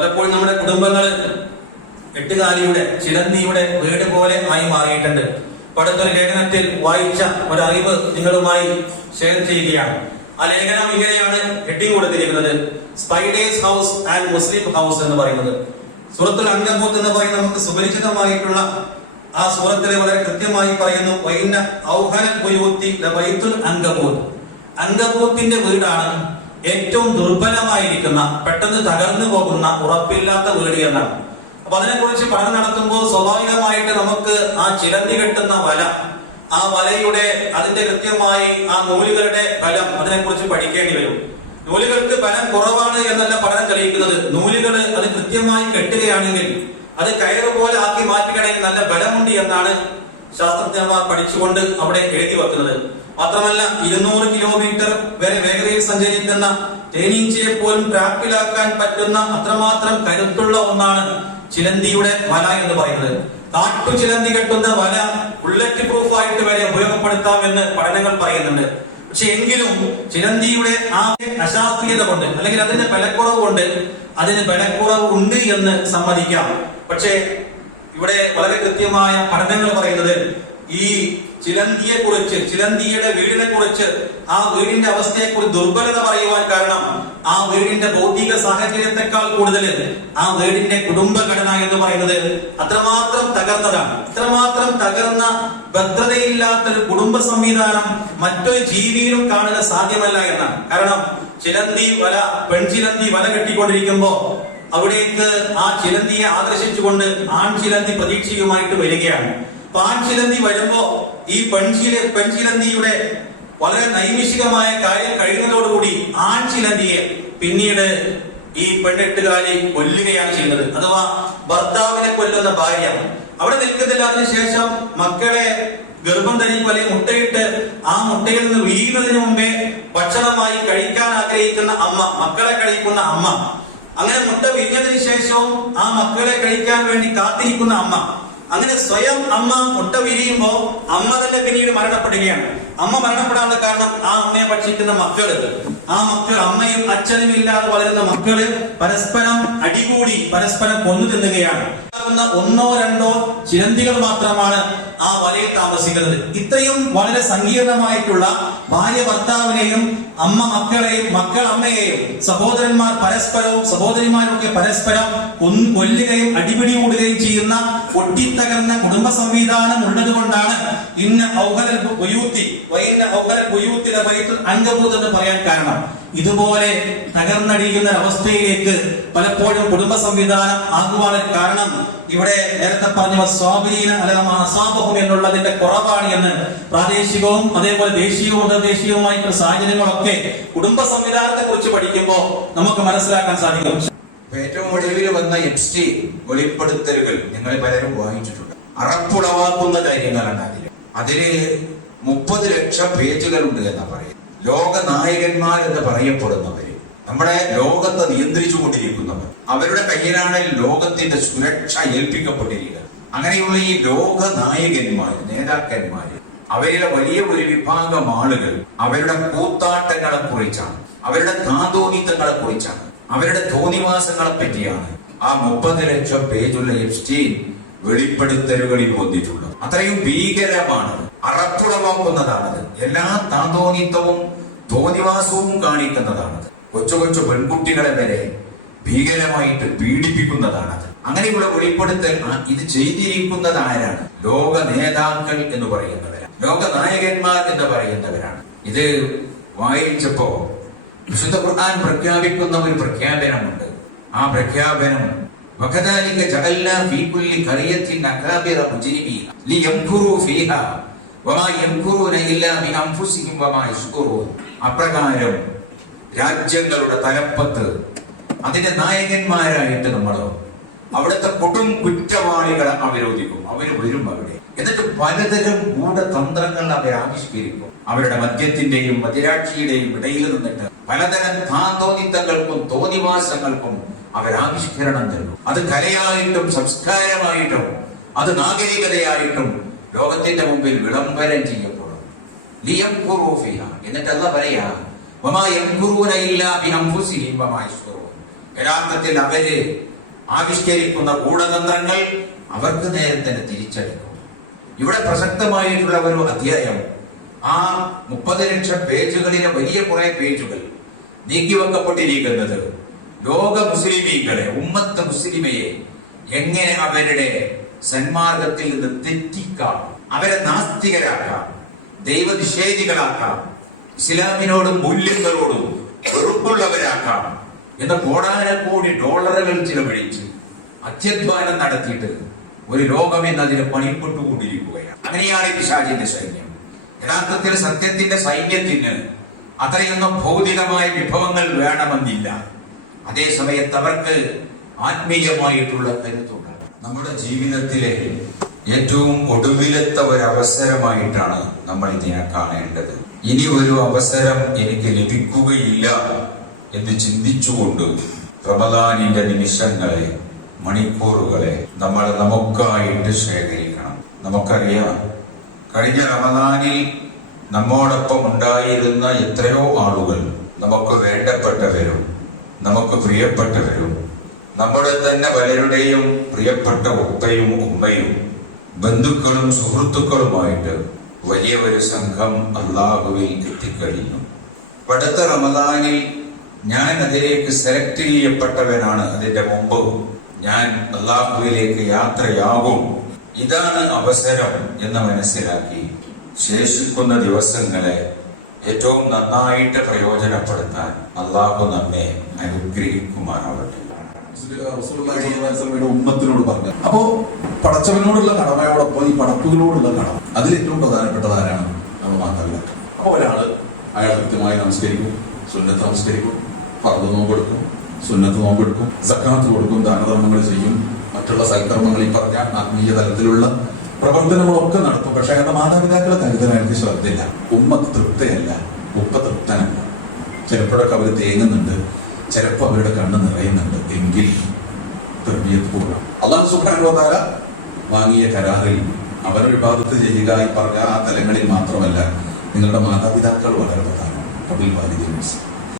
പലപ്പോഴും നമ്മുടെ കുടുംബങ്ങൾ എട്ടുകാലിയുടെ ചിലന്തിയുടെ വീട് പോലെ ആയി മാറിയിട്ടുണ്ട്. അടുത്തൊരു ലേഖനത്തിൽ വായിച്ച ഒരറിവ് നിങ്ങളുമായി ഷെയർ ചെയ്യുകയാണ്. ആ ലേഖനം ഇങ്ങനെയാണ് ഹെഡിങ് കൊടുത്തിരിക്കുന്നത്: spiders house and Muslim house എന്ന് പറയുന്നത്. സൂറത്തുൽ അൻകബൂത്ത് എന്ന് പറയുന്ന നമുക്ക് സുപരിചിതമായിട്ടുള്ള ആ സൂറത്തിലെ വളരെ കൃത്യമായി പറയുന്നു, വൈന ഔഹനൽ ബുയൂത്തി ലബൈത്തുൽ അൻകബൂത്ത്. അൻകബൂത്തിന്റെ വീടാണ് ഏറ്റവും ദുർബലമായിരിക്കുന്ന, പെട്ടെന്ന് തകർന്നു പോകുന്ന, ഉറപ്പില്ലാത്ത വീട് എന്നാണ്. അപ്പൊ അതിനെക്കുറിച്ച് പഠനം നടത്തുമ്പോൾ സ്വാഭാവികമായിട്ട് നമുക്ക് ആ ചിലന്തി കെട്ടുന്ന വല, ആ വലയുടെ അതിന്റെ കൃത്യമായി ആ നൂലുകളുടെ ബലം, അതിനെക്കുറിച്ച് പഠിക്കേണ്ടി വരും. നൂലുകൾക്ക് ബലം കുറവാണ് എന്നല്ല പഠനം തെളിയിക്കുന്നത്. നൂലുകൾ അത് കൃത്യമായി കെട്ടുകയാണെങ്കിൽ, അത് കയറ് പോലെ ആക്കി മാറ്റുകയാണെങ്കിൽ നല്ല ബലമുണ്ട് എന്നാണ് ശാസ്ത്രജ്ഞന്മാർ പഠിച്ചുകൊണ്ട് അവിടെ എഴുതി വെക്കുന്നത്. മാത്രമല്ല 200 കിലോമീറ്റർ വരെ വേഗതയിൽ സഞ്ചരിക്കുന്ന തേനീച്ചയെ പോലും ട്രാപ്പിലാക്കാൻ പറ്റുന്ന അത്രമാത്രം കരുത്തുള്ള ഒന്നാണ് ചിലന്തിയുടെ വല എന്ന് പറയുന്നത്. കാട്ടു ചിലന്തി കെട്ടുന്ന വല ബുള്ളറ്റ് പ്രൂഫ് ആയിട്ട് വരെ ഉപയോഗപ്പെടുത്താമെന്ന് പഠനങ്ങൾ പറയുന്നുണ്ട്. പക്ഷെ എങ്കിലും ചിലന്തിയുടെ ആ അശാസ്ത്രീയത കൊണ്ട്, അല്ലെങ്കിൽ അതിന്റെ ബലക്കുറവ് കൊണ്ട്, അതിന് ബലക്കുറവ് ഉണ്ട് എന്ന് സമ്മതിക്കാം. പക്ഷേ ഇവിടെ വളരെ കൃത്യമായ പഠനങ്ങൾ പറയുന്നത് ഈ ചിലന്തിയെ കുറിച്ച്, ചിലന്തിയുടെ വീടിനെ കുറിച്ച്, ആ വീടിന്റെ അവസ്ഥയെക്കുറിച്ച് ദുർബലത പറയുവാൻ കാരണം ആ വീടിന്റെ ഭൗതിക സാഹചര്യത്തെക്കാൾ കൂടുതൽ ആ വീടിന്റെ കുടുംബഘടന എന്ന് പറയുന്നത് അത്രമാത്രം തകർന്നതാണ്. ഇത്രമാത്രം തകർന്ന ഭദ്രതയില്ലാത്തൊരു കുടുംബ സംവിധാനം മറ്റൊരു ജീവിയിലും കാണുക സാധ്യമല്ല എന്നാണ്. കാരണം ചിലന്തി വല, പെൺചിലന്തി വല കെട്ടിക്കൊണ്ടിരിക്കുമ്പോ അവിടേക്ക് ആ ചിലന്തിയെ ആകർഷിച്ചുകൊണ്ട് ആൺചിലന്തി പ്രതീക്ഷയുമായിട്ട് വരികയാണ്. ആൺചിലന്തി വരുമ്പോ ഈ പെൺചിലന്തിയുടെ വളരെ നൈമിഷികമായ കാര്യം കഴിയുന്നതോടുകൂടി ആൺചിലന്തിയെ പിന്നീട് ഈ പെണ്ണെട്ടുകാലി കൊല്ലുകയാണ് ചെയ്യുന്നത്. അഥവാ ഭർത്താവിനെ കൊല്ലുന്ന ഭാര്യ അവിടെ നിൽക്കുന്നില്ല. അതിനുശേഷം മക്കളെ ഗർഭം ധരിക്കും, അല്ലെങ്കിൽ മുട്ടയിട്ട് ആ മുട്ടയിൽ നിന്ന് വീഴുന്നതിന് മുമ്പേ ഭക്ഷണമായി കഴിക്കാൻ ആഗ്രഹിക്കുന്ന അമ്മ, മക്കളെ കഴിക്കുന്ന അമ്മ, അങ്ങനെ മുട്ട വിരിഞ്ഞതിന് ശേഷവും ആ മക്കളെ കഴിക്കാൻ വേണ്ടി കാത്തിരിക്കുന്ന അമ്മ, അങ്ങനെ സ്വയം അമ്മ മുട്ട വിരിയുമ്പോ അമ്മ തന്നെ പിന്നീട് മരണപ്പെടുകയാണ്. അമ്മ മരണപ്പെടാനുള്ള കാരണം ആ അമ്മയെ ഭക്ഷിക്കുന്ന മക്കള്, ആ മക്കൾ, അമ്മയും അച്ഛനും ഇല്ലാതെ വളരുന്ന മക്കള് പരസ്പരം അടികൂടി പരസ്പരം കൊന്നു തിന്നുകയാണ്. ഒന്നോ രണ്ടോ ചിലന്തികൾ മാത്രമാണ് ആ വലയിൽ താമസിക്കുന്നത്. ഇത്രയും വളരെ സങ്കീർണമായിട്ടുള്ള ഭാര്യ ഭർത്താവിനെയും, അമ്മ മക്കളെയും, മക്കൾ അമ്മയെയും, സഹോദരന്മാർ പരസ്പരവും സഹോദരിമാരൊക്കെ പരസ്പരം കൊല്ലുകയും അടിപിടി കൂടുകയും ചെയ്യുന്ന പൊട്ടിത്തകർന്ന കുടുംബ സംവിധാനം ഉള്ളത് കൊണ്ടാണ് ഇന്ന ഔഹനൽ ബുയൂത്തി അൻകബൂത്ത് എന്ന് പറയാൻ കാരണം. ഇതുപോലെ തകർന്നടിയുന്ന അവസ്ഥയിലേക്ക് പലപ്പോഴും കുടുംബ സംവിധാനം ആകുവാനുള്ള കാരണം ഇവിടെ നേരത്തെ പറഞ്ഞ അസാബഹും എന്നുള്ളതിന്റെ കുറവാണ് എന്ന് പ്രാദേശികവും അതേപോലെ ദേശീയവും അന്തർദേശീയവുമായിട്ടുള്ള സാഹചര്യങ്ങളൊക്കെ കുടുംബ സംവിധാനത്തെ കുറിച്ച് പഠിക്കുമ്പോൾ നമുക്ക് മനസ്സിലാക്കാൻ സാധിക്കും. ഏറ്റവും ഒടുവിൽ വന്ന എപ്സ്റ്റീൻ വെളിപ്പെടുത്തലുകൾ നിങ്ങൾ പലരും വായിച്ചിട്ടുണ്ട്. അറപ്പുളവാക്കുന്ന കാര്യങ്ങളാണ് അതില് 30 ലക്ഷം പേജുകളുണ്ട് എന്നാ പറയുന്നത്. ലോക നായകന്മാർ എന്ന് പറയപ്പെടുന്നവര്, നമ്മുടെ ലോകത്തെ നിയന്ത്രിച്ചു കൊണ്ടിരിക്കുന്നവർ, അവരുടെ കയ്യിലാണ് ലോകത്തിന്റെ സുരക്ഷ ഏൽപ്പിക്കപ്പെട്ടിരിക്കുന്നത്. അങ്ങനെയുള്ള ഈ ലോക നായകന്മാര്, നേതാക്കന്മാര്, അവരിലെ വലിയ ഒരു വിഭാഗം ആളുകൾ അവരുടെ കൂത്താട്ടങ്ങളെ കുറിച്ചാണ്, അവരുടെ താന്തോന്നിത്തങ്ങളെ കുറിച്ചാണ്, അവരുടെ തോന്നിവാസങ്ങളെ പറ്റിയാണ് ആ 30 ലക്ഷം പേജുള്ള എപ്സ്റ്റീൻ വെളിപ്പെടുത്തലുകളിൽ വന്നിട്ടുള്ളത്. അത്രയും ഭീകരമാണ്, അറപ്പുളവാക്കുന്നതാണത്. എല്ലാ താന്തോന്നിത്തവും തോന്നിവാസവും കാണിക്കുന്നതാണത്. കൊച്ചു കൊച്ചു പെൺകുട്ടികളെ വരെ ഭീകരമായിട്ട് പീഡിപ്പിക്കുന്നതാണത്. അങ്ങനെയുള്ള വെളിപ്പെടുത്തൽ ഇത് ചെയ്തിരിക്കുന്നത് ആരാണ്? ലോക നേതാക്കൾ എന്ന് പറയുന്നവരാണ്, ലോക നായകന്മാർ എന്ന് പറയുന്നവരാണ്. ഇത് വായിച്ചപ്പോ വിശുദ്ധ ഖുർആൻ പ്രഖ്യാപിക്കുന്ന ഒരു പ്രഖ്യാപനമുണ്ട്. ആ പ്രഖ്യാപനം വകദാലിക ജഅൽനാ ഫീ കുല്ലി ഖറിയത്തിൻ അകാബിറ മുജ്രിമീന ലിയംകുറു ഫീഹാ വമാ യംകുറൂന ഇല്ലാ ബിഅൻഫുസിഹിം വമാ യശ്കുറൂൻ. അപ്രകാരം രാജ്യങ്ങളുടെ തലപ്പത്ത് അതിന്റെ നായകന്മാരായിട്ട് നമ്മൾ അവിടുത്തെ കൊടും കുറ്റവാളികളെ അവരോധിക്കും. അവര് വരും അവിടെ, എന്നിട്ട് പലതരം ഗൂഢതന്ത്രങ്ങൾ അവർ ആവിഷ്കരിക്കും. അവരുടെ മദ്യത്തിന്റെയും മദിരാക്ഷിയുടെയും ഇടയിൽ നിന്നിട്ട് പലതരം താന്തോന്നിത്തങ്ങൾക്കും തോന്നിവാസങ്ങൾക്കും അവരാവിഷ്കരണം നൽകും. അത് കലയായിട്ടും സംസ്കാരമായിട്ടും അത് നാഗരികതയായിട്ടും ലോകത്തിന്റെ മുമ്പിൽ വിളംബരം ചെയ്യപ്പെടും. എന്നിട്ട് അല്ലാഹ് പറയാ, വമാ യംകുറൂന ഇല്ലാ ബിഅൻഫുസിഹിം വമാ യശ്കുറൂൻ. യഥാർത്ഥത്തിൽ അവര് ആവിഷ്കരിക്കുന്ന ഗൂഢതന്ത്രങ്ങൾ അവർക്ക് നേരെ തന്നെ തിരിച്ചടിക്കും. ഇവിടെ പ്രസക്തമായിട്ടുള്ള ഒരു അധ്യായം, ആ 30 ലക്ഷം പേജുകളിലെ വലിയ കുറെ പേജുകൾ നീക്കിവെക്കപ്പെട്ടിരിക്കുന്നത് ലോക മുസ്ലിമീങ്ങളെ, ഉമ്മത്ത് മുസ്ലിമയെ എങ്ങനെ അവരുടെ സന്മാർഗത്തിൽ നിന്ന് തെറ്റിക്കാം, അവരെ നാസ്തികരാക്കാം, ദൈവനിഷേധികളാക്കാം, ഇസ്ലാമിനോടും മൂല്യങ്ങളോടും വെറുപ്പുള്ളവരാക്കാം എന്ന കോടാനക്കോടി ഡോളറുകൾ ചിലവഴിച്ച് അത്യധ്വാനം നടത്തിയിട്ട് ഒരു ലോകം എന്നതിന് പണിപ്പെട്ടുകൊണ്ടിരിക്കുകയാണ്. അങ്ങനെയാണ് പിശാചിന്റെ സൈന്യം. യഥാർത്ഥത്തിൽ സത്യത്തിന്റെ സൈന്യത്തിന് അത്രയൊന്നും ഭൗതികമായ വിഭവങ്ങൾ വേണമെന്നില്ല. അതേ സമയത്ത് അവർക്ക് ആത്മീയമായിട്ടുള്ള കരുത്തുണ്ട്. നമ്മുടെ ജീവിതത്തിലെ ഏറ്റവും ഒടുവിലത്തെ ഒരു അവസരമായിട്ടാണ് നമ്മൾ ഇതിനെ കാണേണ്ടത്. ഇനി ഒരു അവസരം എനിക്ക് ലഭിക്കുകയില്ല എന്ന് ചിന്തിച്ചുകൊണ്ട് റമദാനിന്റെ നിമിഷങ്ങളെ, മണിക്കൂറുകളെ നമ്മൾ നമുക്കായിട്ട് ശേഖരിക്കണം. നമുക്കറിയാം, കഴിഞ്ഞ റമദാനിൽ നമ്മോടൊപ്പം ഉണ്ടായിരുന്ന എത്രയോ ആളുകൾ, നമുക്ക് വേണ്ടപ്പെട്ടവരും നമുക്ക് പ്രിയപ്പെട്ടവരും, നമ്മുടെ തന്നെ പലരുടെയും പ്രിയപ്പെട്ട ഉപ്പയും ഉമ്മയും ബന്ധുക്കളും സുഹൃത്തുക്കളുമായിട്ട് വലിയ ഒരു സംഘം അള്ളാഹുവിൽ എത്തിക്കഴിഞ്ഞു. അടുത്ത റമദാനിൽ ഞാൻ അതിലേക്ക് സെലക്ട് ചെയ്യപ്പെട്ടവനാണ്. അതിന്റെ മുമ്പ് ഞാൻ അള്ളാഹുവിലേക്ക് യാത്രയാകും. ഇതാണ് അവസരം എന്ന് മനസ്സിലാക്കി ശേഷിക്കുന്ന ദിവസങ്ങളെ ഏറ്റവും നന്നായിട്ട് പ്രയോജനപ്പെടുത്താൻ അള്ളാഹു നമ്മെ അനുഗ്രഹിക്കുമാറാവട്ടെ. ഉമ്മത്തിനോട് പറഞ്ഞു. അപ്പോ പടച്ചവനോടുള്ള കടമയോടൊപ്പം ഈ പടപ്പുകളോടുള്ള കടമ, അതിൽ ഏറ്റവും പ്രധാനപ്പെട്ടത് ആരാണ്? നമ്മൾ മാതാപിതാക്കൾ. അപ്പൊ ഒരാള് അയാൾ കൃത്യമായി നമസ്കരിക്കും, സുന്നത്ത് നമസ്കരിക്കും, ഫർദ് നോമ്പെടുക്കും, സുന്നത്ത് നോമ്പെടുക്കും, സക്കാത്ത് കൊടുക്കും, ദാനധർമ്മങ്ങൾ ചെയ്യും, മറ്റുള്ള സൽക്കർമ്മങ്ങൾ, ഈ പറഞ്ഞ ആത്മീയ തലത്തിലുള്ള പ്രവർത്തനങ്ങളൊക്കെ നടത്തും. പക്ഷെ അയാളുടെ മാതാപിതാക്കളെ കരുതാൻ അയാൾക്ക് ശ്രദ്ധയില്ല. ഉമ്മ തൃപ്തയല്ല, ഉപ്പ തൃപ്തനല്ല. ചിലപ്പോഴൊക്കെ അവർ തേങ്ങുന്നുണ്ട്, ചിലപ്പോൾ അവരുടെ കണ്ണ് നിറയുന്നുണ്ട്. എങ്കിൽ തർബിയത്ത് പോകാം. അല്ലാഹു സുബ്ഹാനഹു വ തആല വാങ്ങിയ കരാറിൽ അവരുടെ ഇബാദത്ത് ചെയ്യുക ഈ പറഞ്ഞ ആ തലങ്ങളിൽ മാത്രമല്ല, നിങ്ങളുടെ മാതാപിതാക്കൾ വളരെ പ്രധാനമാണ്.